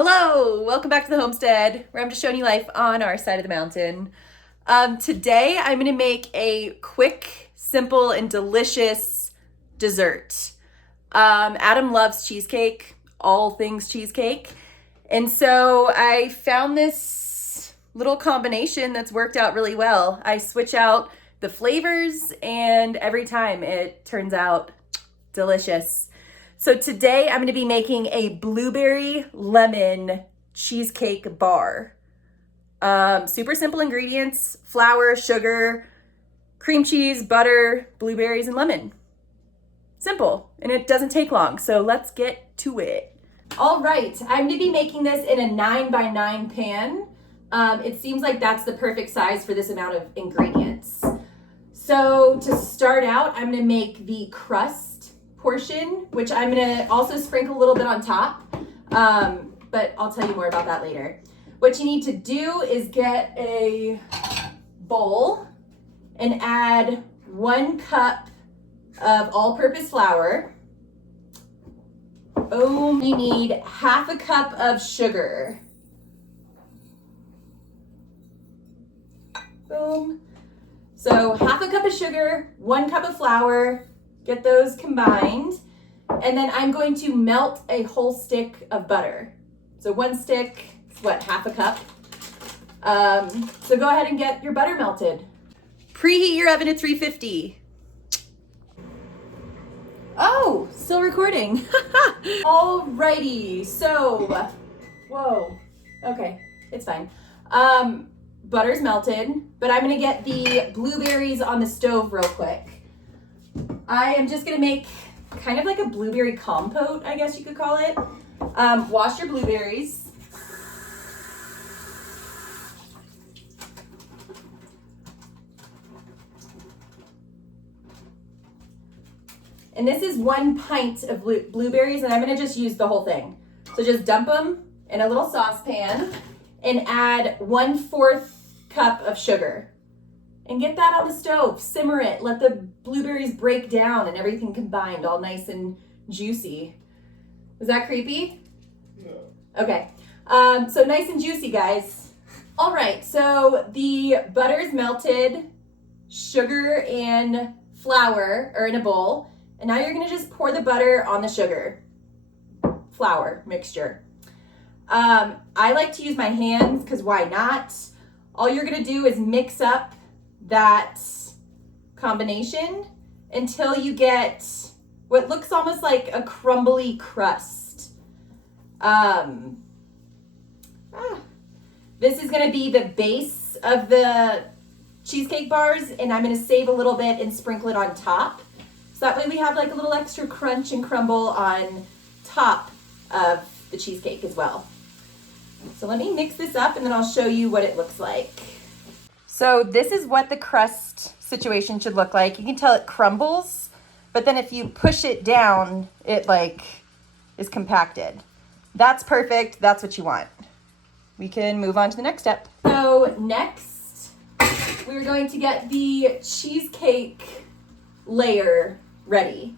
Hello, welcome back to the homestead, where I'm just showing you life on our side of the mountain. Today I'm gonna make a quick, simple, and delicious dessert. Adam loves cheesecake, all things cheesecake. And so I found this little combination that's worked out really well. I switch out the flavors and every time it turns out delicious. So today I'm going to be making a blueberry lemon cheesecake bar. Super simple ingredients: flour, sugar, cream cheese, butter, blueberries, and lemon. Simple, and it doesn't take long, so let's get to it. All right, I'm going to be making this in a 9x9 pan. It seems like that's the perfect size for this amount of ingredients. So to start out, I'm going to make the crust portion, which I'm gonna also sprinkle a little bit on top, but I'll tell you more about that later. What you need to do is get a bowl and add 1 cup of all-purpose flour. You need 1/2 cup of sugar. Boom. So 1/2 cup of sugar, 1 cup of flour. Get those combined, and then I'm going to melt a whole stick of butter. So 1 stick is what, 1/2 cup. So go ahead and get your butter melted. Preheat your oven to 350. Oh, still recording. Alrighty, so, whoa, okay, it's fine. Butter's melted, but I'm gonna get the blueberries on the stove real quick. I am just gonna make kind of like a blueberry compote, I guess you could call it. Wash your blueberries. And this is 1 pint of blueberries, and I'm gonna just use the whole thing. So just dump them in a little saucepan and add 1/4 cup of sugar. And get that on the stove, simmer it, let the blueberries break down and everything combined, all nice and juicy. Was that creepy? No. Okay, so nice and juicy, guys. All right, so the butter's melted, sugar and flour are in a bowl, and now you're gonna just pour the butter on the sugar, flour mixture. I like to use my hands, because why not? All you're gonna do is mix up that combination until you get what looks almost like a crumbly crust. This is gonna be the base of the cheesecake bars, and I'm gonna save a little bit and sprinkle it on top. So that way we have like a little extra crunch and crumble on top of the cheesecake as well. So let me mix this up and then I'll show you what it looks like. So this is what the crust situation should look like. You can tell it crumbles, but then if you push it down, it like is compacted. That's perfect. That's what you want. We can move on to the next step. So next, we're going to get the cheesecake layer ready.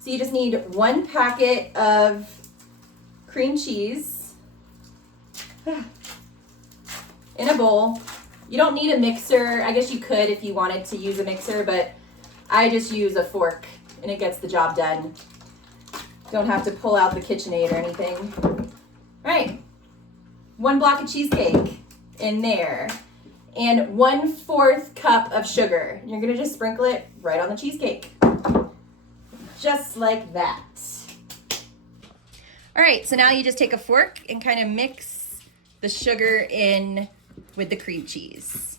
So you just need 1 packet of cream cheese in a bowl. You don't need a mixer. I guess you could if you wanted to use a mixer, but I just use a fork and it gets the job done. Don't have to pull out the KitchenAid or anything. All right, 1 block of cheesecake in there and 1/4 cup of sugar. You're gonna just sprinkle it right on the cheesecake. Just like that. All right, so now you just take a fork and kind of mix the sugar in with the cream cheese.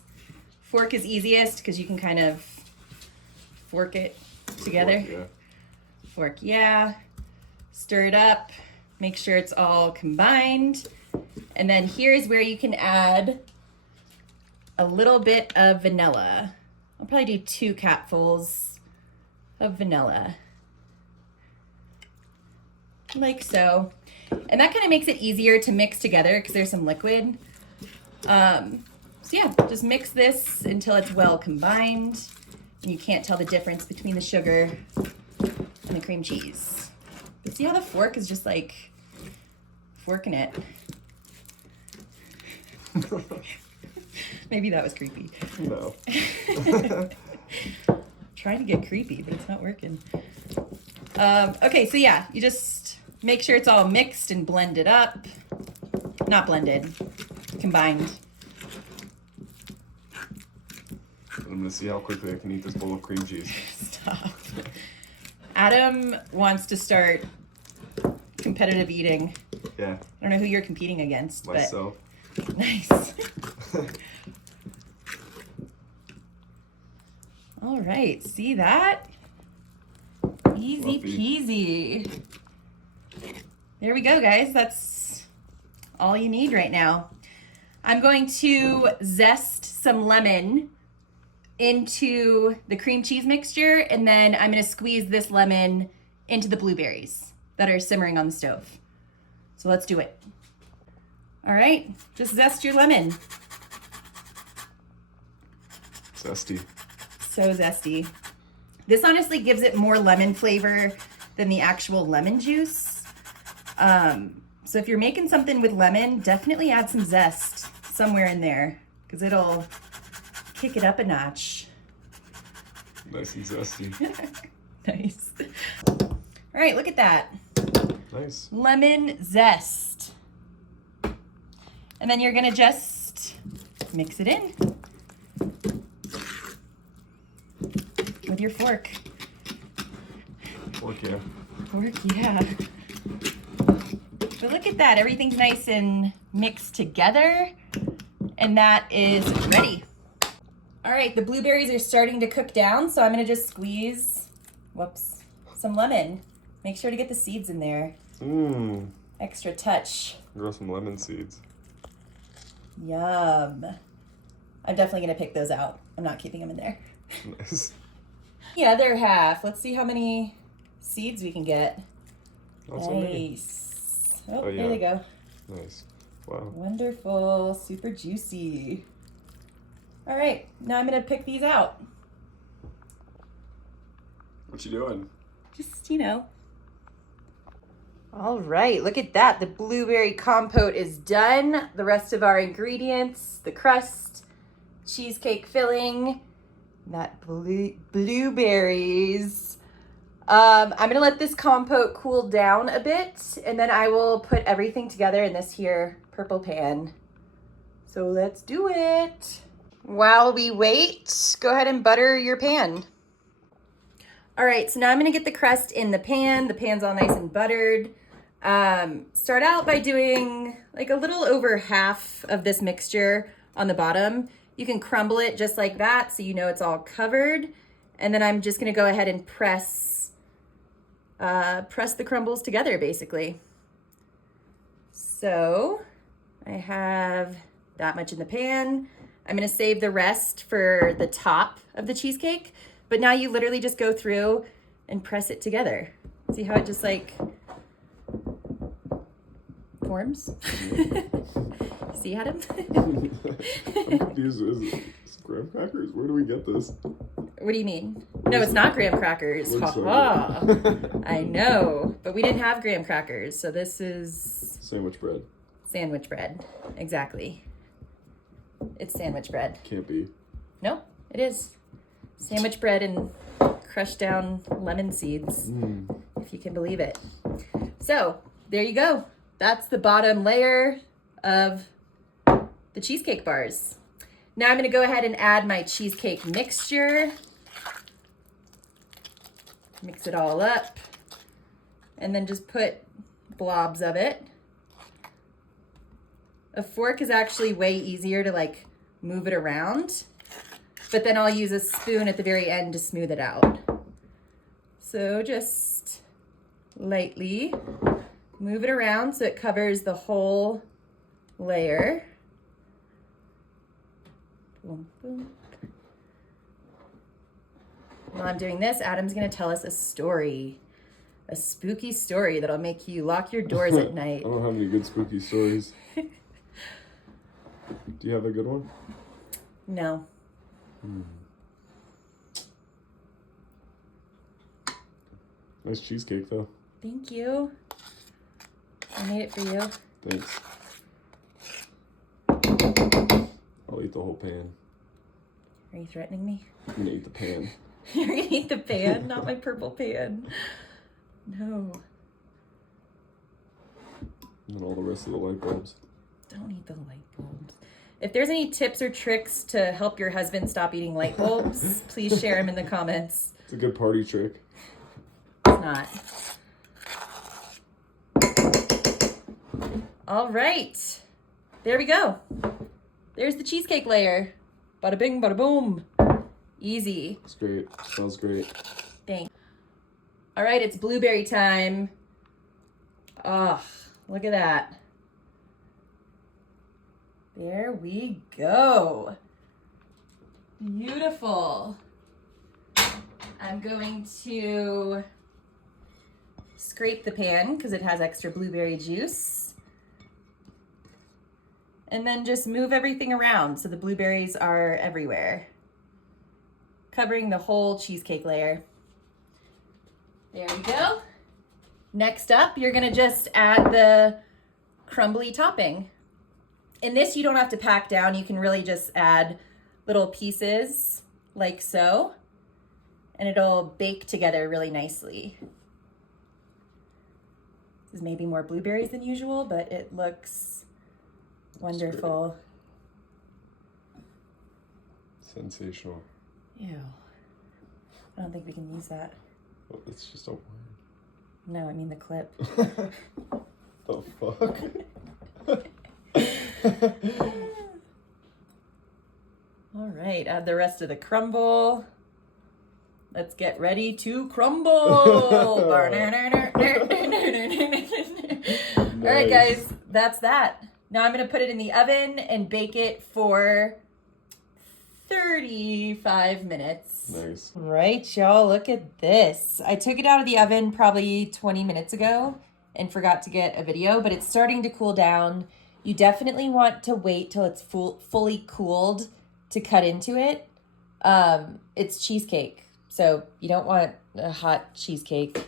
Fork is easiest because you can kind of fork it together. Fork, yeah. Stir it up. Make sure it's all combined. And then here's where you can add a little bit of vanilla. I'll probably do 2 capfuls of vanilla. Like so. And that kind of makes it easier to mix together because there's some liquid. So yeah, just mix this until it's well combined and you can't tell the difference between the sugar and the cream cheese. See how the fork is just like forking it? Maybe that was creepy. No. Trying to get creepy, but it's not working. Okay, so yeah, you just make sure it's all mixed and blended up. Not blended, combined. I'm gonna see how quickly I can eat this bowl of cream cheese. Stop. Adam wants to start competitive eating. Yeah. I don't know who you're competing against, Myself. but nice. All right, see that? Easy peasy. There we go, guys. That's all you need right now. I'm going to zest some lemon into the cream cheese mixture, and then I'm going to squeeze this lemon into the blueberries that are simmering on the stove. So let's do it. All right, just zest your lemon. Zesty. So zesty. This honestly gives it more lemon flavor than the actual lemon juice. So if you're making something with lemon, definitely add some zest somewhere in there because it'll kick it up a notch. Nice and zesty. Nice. All right, look at that. Nice. Lemon zest. And then you're gonna just mix it in with your fork. Fork, yeah. Fork, yeah. But look at that, everything's nice and mixed together, and that is ready. All right, the blueberries are starting to cook down, so I'm gonna just squeeze, some lemon. Make sure to get the seeds in there. Mmm. Extra touch. Grow some lemon seeds. Yum. I'm definitely gonna pick those out. I'm not keeping them in there. Nice. The other half, let's see how many seeds we can get. Not so many. Nice. Oh, yeah. there they go. Nice. Wow. Wonderful, super juicy. All right, now I'm gonna pick these out. What you doing? Just, All right, look at that. The blueberry compote is done. The rest of our ingredients, the crust, cheesecake filling, that blueberries. I'm gonna let this compote cool down a bit, and then I will put everything together in this here purple pan. So let's do it. While we wait, go ahead and butter your pan. All right, so now I'm gonna get the crust in the pan. The pan's all nice and buttered. Start out by doing like a little over half of this mixture on the bottom. You can crumble it just like that so you know it's all covered. And then I'm just gonna go ahead and press the crumbles together basically. So I have that much in the pan. I'm gonna save the rest for the top of the cheesecake, but now you literally just go through and press it together. See how it just like forms? See, Adam? I'm confused. Is it graham crackers? Where do we get this? What do you mean? No, it's not graham crackers. Ha ha. I know, but we didn't have graham crackers, so this is Sandwich bread. sandwich bread. Exactly. It's sandwich bread. Can't be. No, it is. Sandwich bread and crushed down lemon seeds, if you can believe it. So, there you go. That's the bottom layer of the cheesecake bars. Now I'm gonna go ahead and add my cheesecake mixture. Mix it all up. And then just put blobs of it. A fork is actually way easier to like move it around, but then I'll use a spoon at the very end to smooth it out. So just lightly move it around so it covers the whole layer. Boom, boom. While I'm doing this, Adam's gonna tell us a story. A spooky story that'll make you lock your doors at night. I don't have any good spooky stories. Do you have a good one? No. Nice cheesecake, though. Thank you. I made it for you. Thanks. I'll eat the whole pan. Are you threatening me? I'm gonna eat the pan. You're gonna eat the pan, not my purple pan. No. And then all the rest of the light bulbs. Don't eat the light bulbs. If there's any tips or tricks to help your husband stop eating light bulbs, please share them in the comments. It's a good party trick. It's not. All right. There we go. There's the cheesecake layer. Bada bing, bada boom. Easy. It's great. Smells great. Thanks. All right, it's blueberry time. Oh, look at that. There we go. Beautiful. I'm going to scrape the pan because it has extra blueberry juice. And then just move everything around so the blueberries are everywhere, covering the whole cheesecake layer. There we go. Next up, you're gonna just add the crumbly topping. In this, you don't have to pack down. You can really just add little pieces like so, and it'll bake together really nicely. This is maybe more blueberries than usual, but it looks wonderful. Sensational. Ew. I don't think we can use that. Well, it's just a word. No, I mean the clip. The fuck? All right, add the rest of the crumble. Let's get ready to crumble. All right, guys, that's that. Now I'm gonna put it in the oven and bake it for 35 minutes. Nice. Right, y'all, look at this. I took it out of the oven probably 20 minutes ago and forgot to get a video, but it's starting to cool down. You definitely want to wait till it's fully cooled to cut into it. It's cheesecake, so you don't want a hot cheesecake.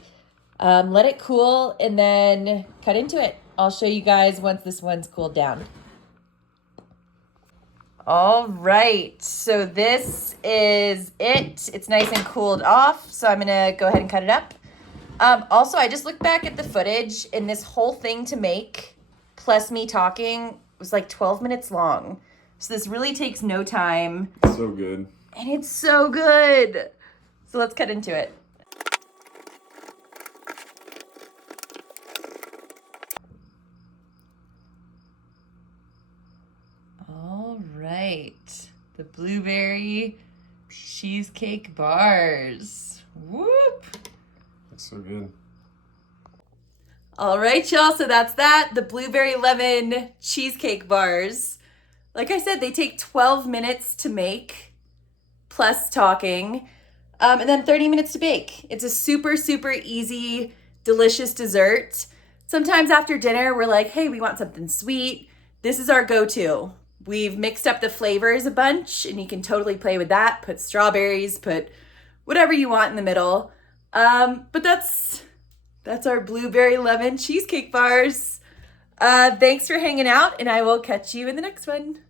Let it cool and then cut into it. I'll show you guys once this one's cooled down. All right, so this is it. It's nice and cooled off, so I'm gonna go ahead and cut it up. Also, I just looked back at the footage, and this whole thing to make, plus me talking, was like 12 minutes long. So this really takes no time. So good. And it's so good. So let's cut into it. All right, the blueberry cheesecake bars. Whoop. That's so good. All right, y'all, so that's that. The blueberry lemon cheesecake bars. Like I said, they take 12 minutes to make, plus talking, and then 30 minutes to bake. It's a super, super easy, delicious dessert. Sometimes after dinner, we're like, hey, we want something sweet. This is our go-to. We've mixed up the flavors a bunch, and you can totally play with that. Put strawberries, put whatever you want in the middle. But that's our blueberry lemon cheesecake bars. Thanks for hanging out, and I will catch you in the next one.